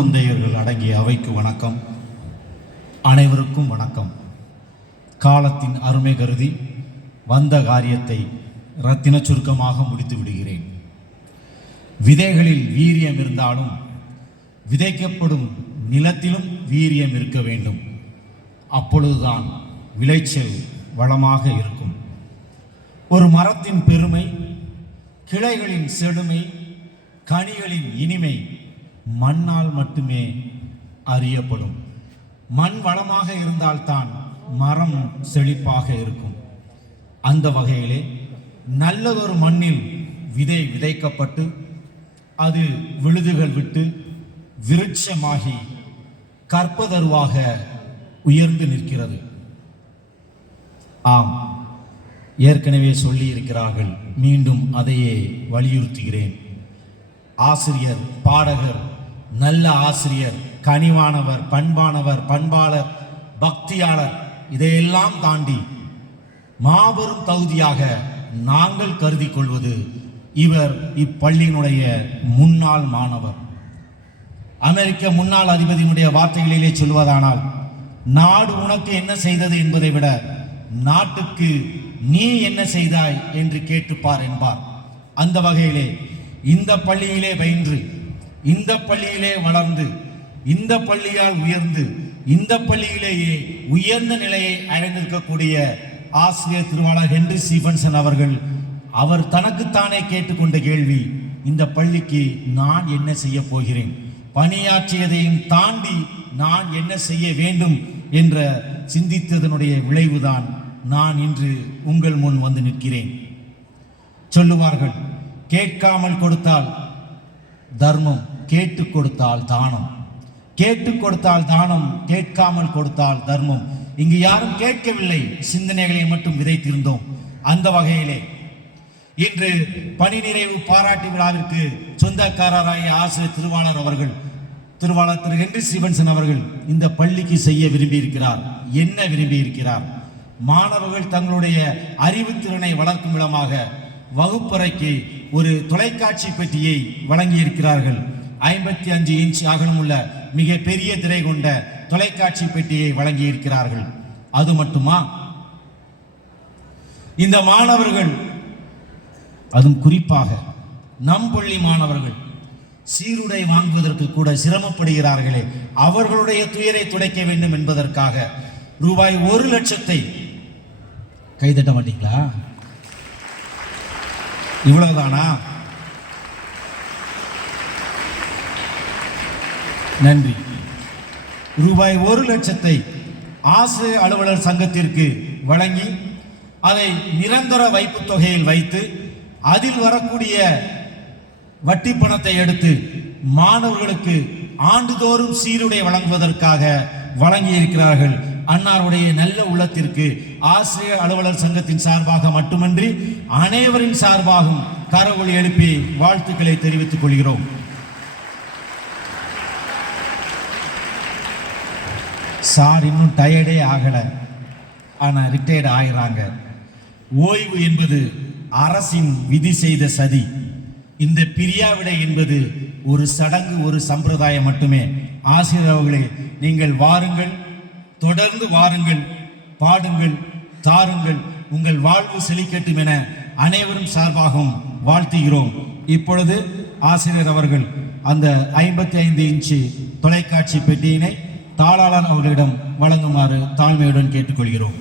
அத்தந்தையர்கள் அடங்கிய அவைக்கு வணக்கம். அனைவருக்கும் வணக்கம். காலத்தின் அருமை கருதி வந்த காரியத்தை ரத்தின சுருக்கமாக முடித்து விடுகிறேன். விதைகளில் வீரியம் இருந்தாலும் விதைக்கப்படும் நிலத்திலும் வீரியம் இருக்க வேண்டும். அப்பொழுதுதான் விளைச்சல் வளமாக இருக்கும். ஒரு மரத்தின் பெருமை கிளைகளின் செழுமை கனிகளின் இனிமை மண்ணால் மட்டுமே அறியப்படும். மண் வளமாக இருந்தால்தான் மரம் செழிப்பாக இருக்கும். அந்த வகையிலே நல்லதொரு மண்ணில் விதை விதைக்கப்பட்டு அது விழுதுகள் விட்டு விருட்சமாகி கற்பதருவாக உயர்ந்து நிற்கிறது. ஆம் ஏற்கனவே சொல்லி இருக்கிறார்கள் மீண்டும் அதையே வலியுறுத்துகிறேன். ஆசிரியர் பாடகர் நல்ல ஆசிரியர் கனிவானவர் பண்பானவர் பண்பாளர் பக்தியாளர் இதையெல்லாம் தாண்டி மாபெரும் தகுதியாக நாங்கள் கருதி கொள்வது இவர் இப்பள்ளியினுடைய முன்னாள் மாணவர். அமெரிக்க முன்னாள் அதிபதியினுடைய வார்த்தைகளிலே சொல்வதானால் நாடு உனக்கு என்ன செய்தது என்பதை விட நாட்டுக்கு நீ என்ன செய்தாய் என்று கேட்டுப்பார் என்பார். அந்த வகையிலே இந்த பள்ளியிலே பயின்று இந்த பள்ளியிலே வளர்ந்து இந்த பள்ளியால் உயர்ந்து இந்த பள்ளியிலேயே உயர்ந்த நிலையை அடைந்திருக்கக்கூடிய ஆசிரியர் திருவாளர் ஹென்றி ஸ்டீபன்சன் அவர்கள் அவர் தனக்குத்தானே கேட்டுக்கொண்ட கேள்வி இந்த பள்ளிக்கு நான் என்ன செய்ய போகிறேன்? பணியாற்றியதையும் தாண்டி நான் என்ன செய்ய வேண்டும் என்ற சிந்தித்ததனுடைய விளைவுதான் நான் இன்று உங்கள் முன் வந்து நிற்கிறேன். சொல்லுவார்கள் கேட்காமல் கொடுத்தால் தர்மம் கேட்டு கொடுத்தால் தானம். கேட்டு கொடுத்தால் தானம் கேட்காமல் கொடுத்தால் தர்மம். இங்கு யாரும் கேட்கவில்லை. சிந்தனைகளை மட்டும் விதைத்திருந்தோம். அந்த வகையிலே இன்று பணி நிறைவு பாராட்டு விழாவிற்கு சொந்தக்காரராகிய ஆசிரியர் திருவாளர் அவர்கள் திருவாளர் திரு. ஹென்றி ஸ்டீவன்சன் அவர்கள் இந்த பள்ளிக்கு செய்ய விரும்பியிருக்கிறார். என்ன விரும்பியிருக்கிறார்? மாணவர்கள் தங்களுடைய அறிவுத்திறனை வளர்க்கும் விதமாக வகுப்பறைக்கு ஒரு தொலைக்காட்சி பெட்டியை வழங்கி இருக்கிறார்கள் ஐம்பத்தி அஞ்சு இன்ச் அகலமுள்ள மிக பெரிய திரை கொண்ட தொலைக்காட்சி பெட்டியை வழங்கி இருக்கிறார்கள் அது மட்டுமா? இந்த மாணவர்கள் அதுவும் குறிப்பாக நம் பள்ளி மாணவர்கள் சீருடை வாங்குவதற்கு கூட சிரமப்படுகிறார்களே. அவர்களுடைய துயரை துடைக்க வேண்டும் என்பதற்காக ரூபாய் ஒரு லட்சத்தை கைதட்ட மாட்டீங்களா? இவ்வளவுதானா? நன்றி. ரூபாய் ஒரு லட்சத்தை ஆசிரியர் அலுவலர் சங்கத்திற்கு வழங்கி அதை நிரந்தர வைப்பு தொகையில் வைத்து அதில் வரக்கூடிய வட்டி பணத்தை எடுத்து மாணவர்களுக்கு ஆண்டுதோறும் சீருடை வழங்குவதற்காக வழங்கி இருக்கிறார்கள் அன்னாருடைய நல்ல உள்ளத்திற்கு ஆசிரியர் அலுவலர் சங்கத்தின் சார்பாக மட்டுமன்றி அனைவரின் சார்பாகவும் கரவொலி எழுப்பி வாழ்த்துக்களை தெரிவித்துக் கொள்கிறோம். சார் இன்னும் டயர்டே ஆகலை. ஆனால் ரிட்டையர்ட் ஆகிறாங்க ஓய்வு என்பது அரசின் விதி செய்த சதி. இந்த பிரியாவிடை என்பது ஒரு சடங்கு ஒரு சம்பிரதாயம் மட்டுமே. ஆசிரியர் அவர்களே நீங்கள் வாருங்கள். தொடர்ந்து வாருங்கள் பாடுங்கள் தாருங்கள். உங்கள் வாழ்வு செழிக்கட்டும் என அனைவரும் சார்பாகவும் வாழ்த்துகிறோம். இப்பொழுது ஆசிரியர் அவர்கள் அந்த ஐம்பத்தி ஐந்து இன்ச்சு தொலைக்காட்சி பெட்டியினை தாளாளர் அவர்களிடம் வழங்குமாறு தாழ்மையுடன் கேட்டுக்கொள்கிறோம்.